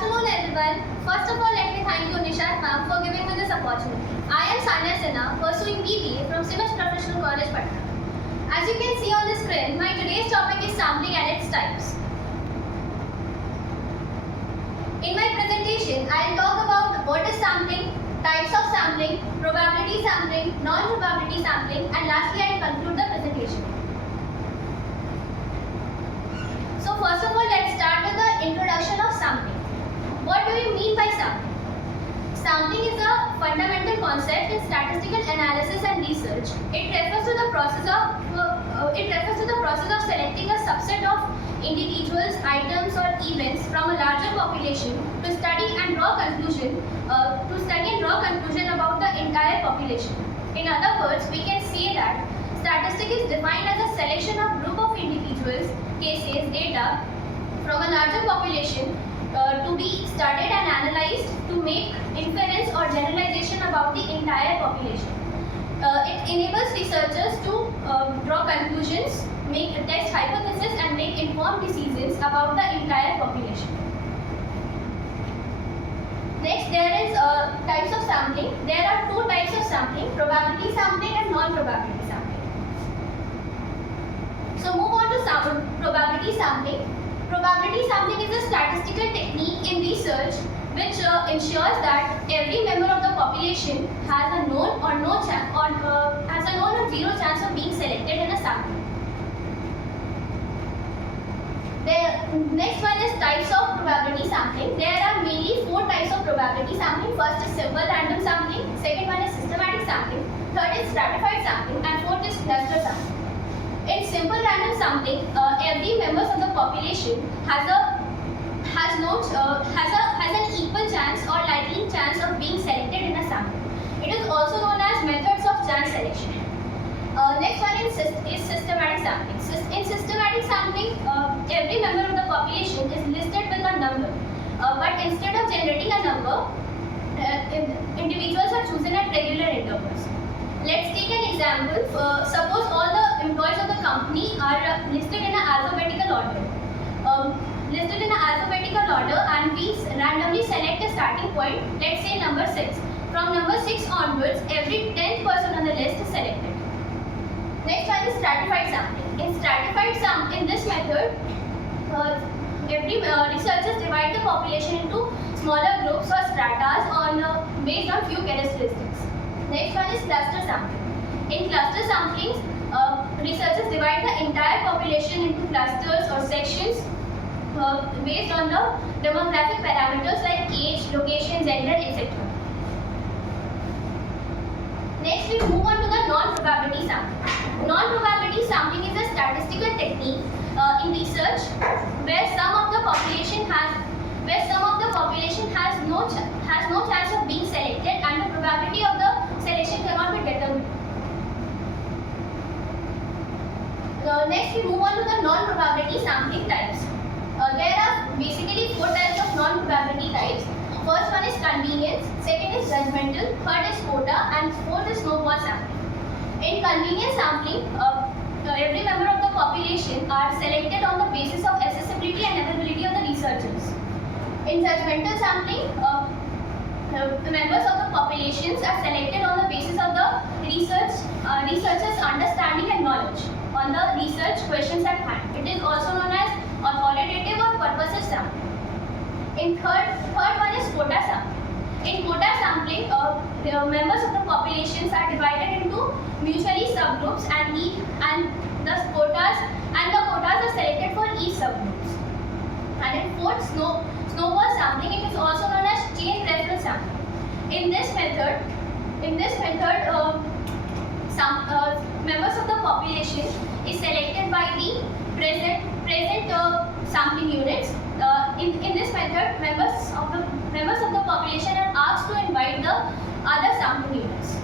afternoon, everyone. First of all, let me thank you, Nishat ma'am, for giving me this opportunity. I am Saniya Sinha, pursuing BBA from Siemens Professional College, Patna. As you can see on the screen, my today's topic is sampling and its types. In my presentation, I will talk about what is sampling, types of sampling, probability sampling, non-probability sampling, and lastly, I will conclude the presentation. So first of all, let's start with the introduction of sampling. What do you mean by sampling? Sampling is a fundamental concept in statistical analysis and research. It refers to the process of selecting a subset of individuals, items, or events from a larger population to study and draw conclusion about the entire population. In other words, we can say that statistic is defined as a selection of group of individuals, cases, data from a larger population to be studied and analyzed to make inference or generalization about the entire population. It enables researchers to draw conclusions, test hypotheses, and make informed decisions about the entire population. Next, there is types of sampling. There are two types of sampling: probability sampling and non-probability sampling. So move on to probability sampling. Probability sampling is a statistical technique in research which ensures that every member of the population has a known or zero chance of being selected in a sample. The next one is types of probability sampling. There are mainly four types of probability sampling. First is simple random sampling. Second one is systematic sampling. Third is stratified sampling, and fourth is cluster sampling. In simple random sampling, every member of the population has an equal chance or likely chance of being selected in a sample. It is also known as methods of chance selection. Next one is systematic sampling. In systematic sampling, every member of the population is listed with a number, but instead of generating a number, individuals are chosen at regular intervals. Let's take an example. Suppose all the employees of the company are listed in an alphabetical order. And we randomly select a starting point, let's say number 6. From number 6 onwards, every 10th person on the list is selected. Next one is stratified sampling. In this method, researchers divide the population into smaller groups or stratas based on few characteristics. Next one is cluster sampling. In cluster samplings, researchers divide the entire population into clusters or sections based on the demographic parameters like age, location, gender, etc. Next, we move on to the non-probability sampling. Non-probability sampling is a statistical technique in research where some of the population has no chance of being selected, and the probability of the selection cannot be determined. Next, we move on to the non-probability sampling types. There are basically four types of non-probability types. First one is convenience, second is judgmental, third is quota, and fourth is snowball sampling. In convenience sampling, every member of the population are selected on the basis of accessibility and availability of the researchers. In judgmental sampling, the members of the populations are selected on the basis of the researchers' understanding and knowledge on the research questions at hand. It is also known as authoritative or purposive sampling. In third one is quota sampling. In quota sampling, the members of the populations are divided into mutually subgroups, and the quotas are selected for each subgroups. And in fourth, snowball sampling, it is also known as chain reference sampling. In this method, members of the population is selected by the present sampling units. In this method, members of the population are asked to invite the other sampling units.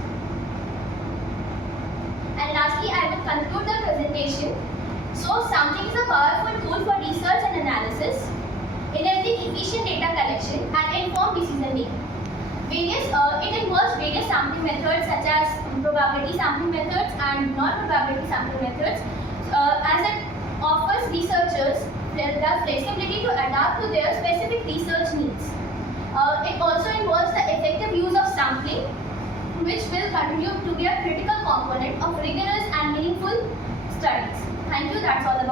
And lastly, I will conclude the presentation. So, sampling is a powerful tool for research and analysis, enabling efficient data collection and informed decision making. It involves various sampling methods such as probability sampling methods and non-probability sampling methods, as it offers researchers the flexibility to adapt to their specific research needs. It also involves the effective use of sampling, which will continue to be a critical component of rigorous and meaningful studies. Thank you. That's all.